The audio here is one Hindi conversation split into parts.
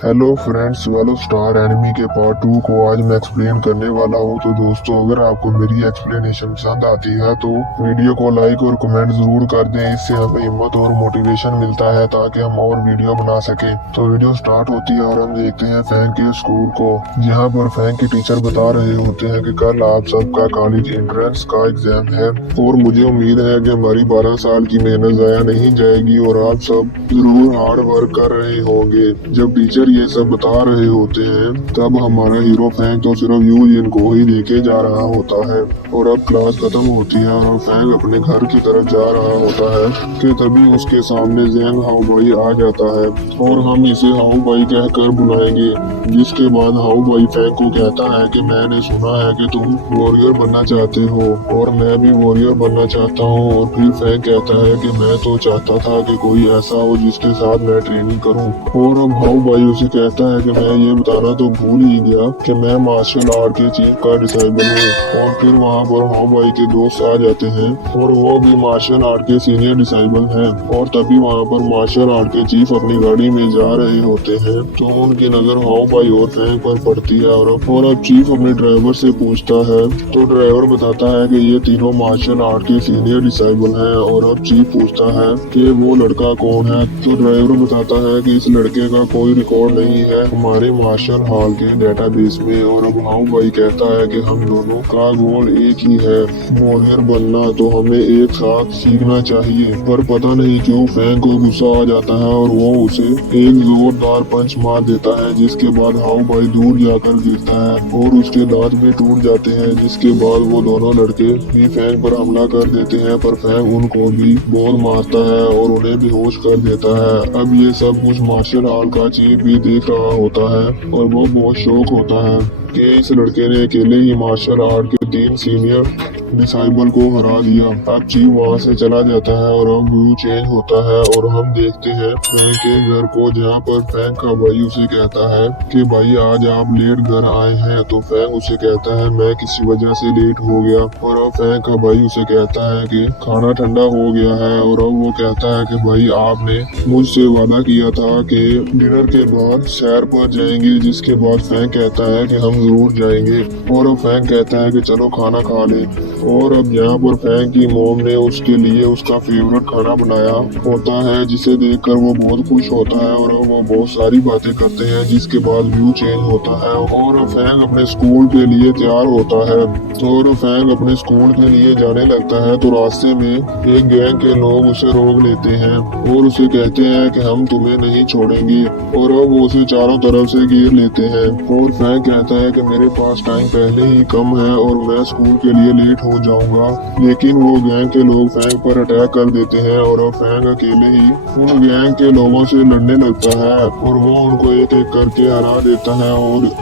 हेलो फ्रेंड्स, वेलो स्टार एनिमी के पार्ट 2 को आज मैं एक्सप्लेन करने वाला हूँ। तो दोस्तों, अगर आपको मेरी एक्सप्लेनेशन पसंद आती है तो वीडियो को लाइक और कमेंट जरूर कर दें। इससे हमें हिम्मत और मोटिवेशन मिलता है ताकि हम और वीडियो बना सकें। तो वीडियो स्टार्ट होती है और हम देखते हैं फैंक के स्कूल को, जहाँ पर फैंक के टीचर बता रहे होते हैं कि कल आप सबका कॉलेज एंट्रेंस का एग्जाम है और मुझे उम्मीद है कि हमारी 12 साल की मेहनत जाया नहीं जाएगी और आप सब जरूर हार्ड वर्क कर रहे होंगे। जब टीचर ये सब बता रहे होते हैं तब हमारा हीरो फैंक तो सिर्फ यू इनको ही देखे जा रहा होता है और अब क्लास खत्म होती है और फैंक अपने घर की तरफ जा रहा होता है कि तभी उसके सामने जैंग हाउ भाई आ जाता है और हम इसे हाउ भाई कहकर बुलाएंगे। जिसके बाद हाउ भाई फैंक को कहता है कि मैंने सुना है कि तुम वॉरियर बनना चाहते हो और मैं भी वॉरियर बनना चाहता हूँ। और फिर फैंक कहता है कि मैं तो चाहता था कि कोई ऐसा हो जिसके साथ मैं ट्रेनिंग करूँ। और अब हाउ भाई उसे कहता है कि मैं ये बताना तो भूल ही गया कि मैं मार्शल आर्ट के चीफ का डिसाइबल हूँ। और फिर वहाँ पर हाउ भाई के दोस्त आ जाते हैं और वो भी मार्शल आर्ट के सीनियर डिसाइबल हैं। और तभी वहाँ पर मार्शल आर्ट के चीफ अपनी गाड़ी में जा रहे होते हैं तो उनकी नजर हाउ भाई और फैंक पर पड़ती है। और अब चीफ अपने ड्राइवर से पूछता है तो ड्राइवर बताता है कि ये तीनों मार्शल आर्ट के सीनियर डिसाइबल हैं। और अब चीफ पूछता है कि वो लड़का कौन है तो ड्राइवर बताता है कि इस लड़के का कोई रिकॉर्ड नहीं है हमारे मार्शल हॉल के डेटाबेस में। और अब हाउ भाई कहता है कि हम दोनों का गोल एक ही है, वॉरियर बनना। तो हमें एक साथ सीखना चाहिए। पर पता नहीं क्यों फैंक को गुस्सा आ जाता है और वो उसे एक जोरदार पंच मार देता है जिसके बाद हाउ भाई दूर जाकर गिरता है और उसके दांत भी टूट जाते हैं। जिसके बाद वो दोनों लड़के भी फैंक पर हमला कर देते हैं पर फैंक उनको भी बहुत मारता है और उन्हें बेहोश कर देता है। अब ये सब कुछ मार्शल आर्ट का चीफ भी देख रहा होता है और वो बहुत शौक होता है कि इस लड़के ने अकेले ही मार्शल आर्ट के 3 सीनियर डिसाइबल को हरा दिया। अब चीफ वहाँ से चला जाता है और अब व्यू चेंज होता है और हम देखते हैं फैंक के घर को, जहाँ पर फैंक का भाई उसे कहता है कि भाई आज आप लेट घर आए हैं। तो फैंक उसे कहता है मैं किसी वजह से लेट हो गया। और अब फैंक का भाई उसे कहता है कि खाना ठंडा हो गया है। और अब वो कहता है कि भाई आपने मुझसे वादा किया था कि डिनर के बाद सैर पर जाएंगे। जिसके बाद फैंक कहता है कि हम जरूर जाएंगे। और अब फैंक कहता है कि चलो खाना खा ले। और अब यहाँ पर फैंक की मोम ने उसके लिए उसका फेवरेट खाना बनाया होता है जिसे देखकर वो बहुत खुश होता है और अब वो बहुत सारी बातें करते हैं। जिसके बाद व्यू चेंज होता है और फैंक अपने स्कूल के लिए तैयार होता है। और फैंक अपने स्कूल के लिए जाने लगता है तो रास्ते में एक गैंग के लोग उसे रोक लेते हैं और उसे कहते हैं कि हम तुम्हें नहीं छोड़ेंगे। और अब वो उसे चारों तरफ से घेर लेते हैं और फैंक कहता है कि मेरे पास टाइम पहले ही कम है और मैं स्कूल के लिए लेट हो जाऊंगा। लेकिन वो गैंग के लोग फैंक पर अटैक कर देते हैं और अब फैंक अकेले ही उन गैंग के लोगों से लड़ने लगता है और वो उनको एक एक करके हरा देता है।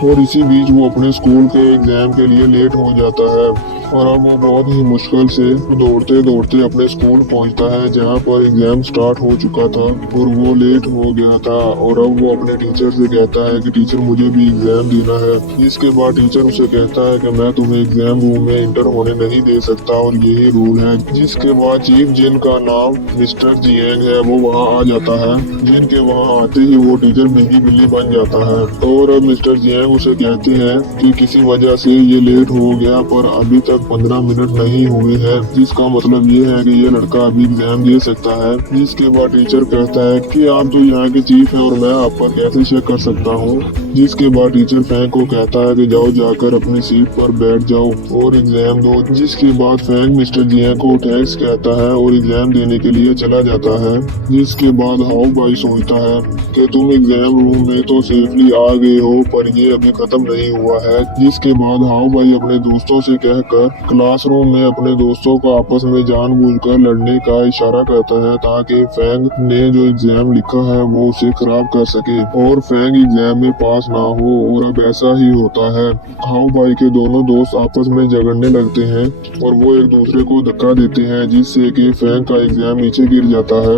और इसी बीच वो अपने स्कूल के एग्जाम के लिए लेट हो जाता है और अब वो बहुत ही मुश्किल से दौड़ते दौड़ते अपने स्कूल पहुंचता है जहां पर एग्जाम स्टार्ट हो चुका था और वो लेट हो गया था। और अब वो अपने टीचर से कहता है कि टीचर मुझे भी एग्जाम देना है। इसके बाद टीचर उसे कहता है कि मैं तुम्हें एग्जाम रूम में इंटर होने नहीं दे सकता और यही रूल है। जिसके बाद चीफ, जिनका नाम मिस्टर जियांग है, वो वहाँ आ जाता है। जिनके वहाँ आते ही वो टीचर बिल्ली बिल्ली बन जाता है और अब मिस्टर जियांग उसे कहते हैं कि किसी वजह से ये लेट हो गया पर अभी तक 15 मिनट नहीं हुए हैं, जिसका मतलब ये है कि ये लड़का अभी एग्जाम दे सकता है। जिसके बाद टीचर कहता है कि आप तो यहाँ के चीफ हैं और मैं आप पर कैसे चेक कर सकता हूँ। जिसके बाद टीचर फैंक को कहता है कि जाओ जाकर अपनी सीट पर बैठ जाओ और एग्जाम दो। जिसके बाद फैंक मिस्टर जियांग को थैंक्स कहता है और एग्जाम देने के लिए चला जाता है। जिसके बाद हाउ भाई सोचता है कि तुम एग्जाम रूम में तो सेफली आ गए हो पर ये अभी खत्म नहीं हुआ है। जिसके बाद हाउ भाई अपने दोस्तों से कहकर क्लासरूम में अपने दोस्तों को आपस में जानबूझकर लड़ने का इशारा करता है ताकि फैंग ने जो एग्जाम लिखा है वो उसे खराब कर सके और फैंग एग्जाम में पास ना हो। और अब ऐसा ही होता है। हाउ भाई के दोनों दोस्त आपस में झगड़ने लगते हैं और वो एक दूसरे को धक्का देते हैं जिससे कि फैंग का एग्जाम नीचे गिर जाता है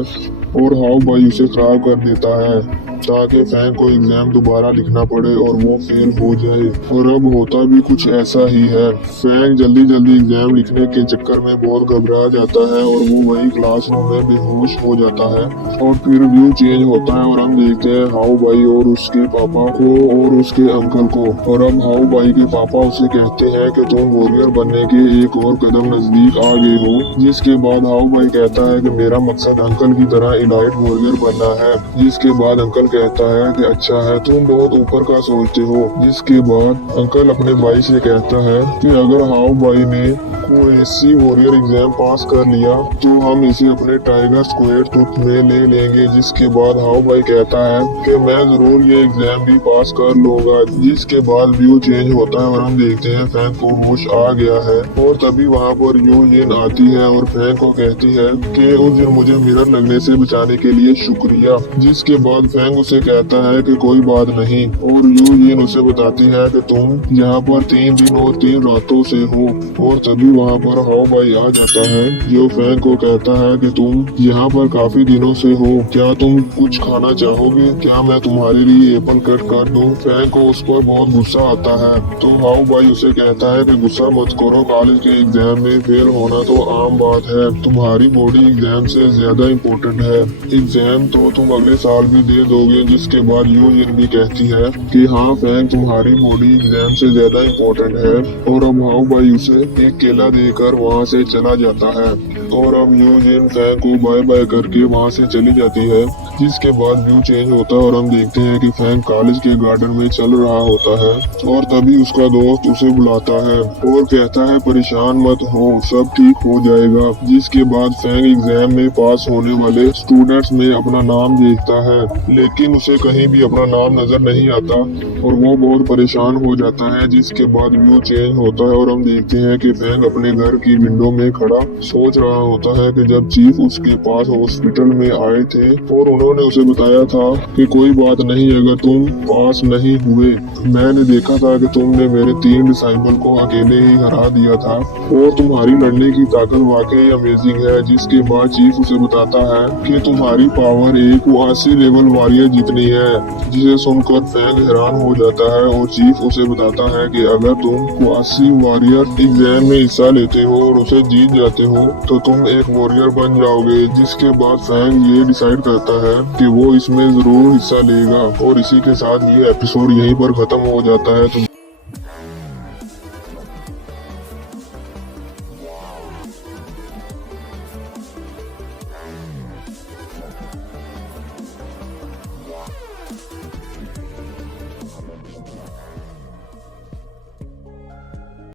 और हाउ भाई उसे खराब कर देता है। ताकि फैंग को एग्जाम दोबारा लिखना पड़े और वो फेल हो जाए। और अब होता भी कुछ ऐसा ही है। फैंग जल्दी जल्दी एग्जाम लिखने के चक्कर में बहुत घबरा जाता है और वो वही क्लासरूम में बेहोश हो जाता है। और फिर व्यू चेंज होता है और हम देखते हैं हाउ भाई और उसके पापा को और उसके अंकल को। और अब हाउ भाई के पापा उसे कहते हैं कि तुम वॉरियर बनने के एक और कदम नजदीक आ गए हो। जिसके बाद हाउ भाई कहता है कि मेरा मकसद अंकल की तरह इलाइट वॉरियर बनना है। जिसके बाद अंकल कहता है कि अच्छा है, तुम बहुत ऊपर का सोचते हो। जिसके बाद अंकल अपने भाई से कहता है कि अगर हाउ भाई ने कोई वॉरियर एग्जाम पास कर लिया तो हम इसे अपने टाइगर स्क्वायर ट्रूथ में ले लेंगे। जिसके बाद हाउ भाई कहता है कि मैं जरूर ये एग्जाम भी पास कर लूंगा। जिसके बाद व्यू चेंज होता है और हम देखते हैं फैंग को होश आ गया है। और तभी वहाँ पर यू जिन आती है और फैंग को कहती है कि उस दिन मुझे मिरर लगने से बचाने के लिए शुक्रिया। जिसके बाद फैंग उसे कहता है कि कोई बात नहीं। और यू जिन उसे बताती है कि तुम यहाँ पर 3 दिन और 3 रातों से हो। और तभी वहाँ पर हाउ भाई आ जाता है जो फैंग को कहता है कि तुम यहाँ पर काफी दिनों से हो, क्या तुम कुछ खाना चाहोगे? क्या मैं तुम्हारे लिए एप्पल कट कर दूं? फैंग को उस पर बहुत गुस्सा आता है। तो हाउ भाई उसे कहता है कि गुस्सा मत करो, कॉलेज के एग्जाम में फेल होना तो आम बात है। तुम्हारी बॉडी एग्जाम से ज्यादा इम्पोर्टेंट है। एग्जाम तो तुम अगले साल भी दे दोगे। जिसके बाद यू जिन भी कहती है कि हाँ फैंग, तुम्हारी बॉडी एग्जाम से ज्यादा इम्पोर्टेंट है। और अब हाउ भाई उसे एक केला देकर वहाँ से चला जाता है। और अब यू जिन फैंग को बाय बाय करके वहाँ से चली जाती है। जिसके बाद व्यू चेंज होता है और हम देखते हैं कि फैंग कॉलेज के गार्डन में चल रहा होता है। और तभी उसका दोस्त उसे बुलाता है और कहता है परेशान मत हो, सब ठीक हो जाएगा। जिसके बाद फैंग एग्जाम में पास होने वाले स्टूडेंट्स में अपना नाम देखता है, लेकिन उसे कहीं भी अपना नाम नजर नहीं आता और वो बहुत परेशान हो जाता है। जिसके बाद व्यू चेंज होता है और हम देखते हैं कि फैंग अपने घर की विंडो में खड़ा सोच रहा होता है कि जब चीफ उसके पास हॉस्पिटल में आए थे और उन्होंने उसे बताया था कि कोई बात नहीं, अगर तुम पास नहीं हुए, मैंने देखा था कि तुमने मेरे 3 डिसाइबल को अकेले ही हरा दिया था और तुम्हारी लड़ने की ताकत वाकई अमेजिंग है। जिसके बाद चीफ उसे बताता है कि तुम्हारी पावर एक 80 लेवल वॉरियर जितनी है। जिसे सुनकर फैंग हैरान हो जाता है और चीफ उसे बताता है कि अगर तुम 80 वॉरियर एग्जाम में हिस्सा लेते हो और उसे जीत जाते हो तो तुम एक वॉरियर बन जाओगे। जिसके बाद फैंग ये डिसाइड करता है कि वो इसमें जरूर हिस्सा लेगा। और इसी के साथ ये एपिसोड यहीं पर खत्म हो जाता है। तो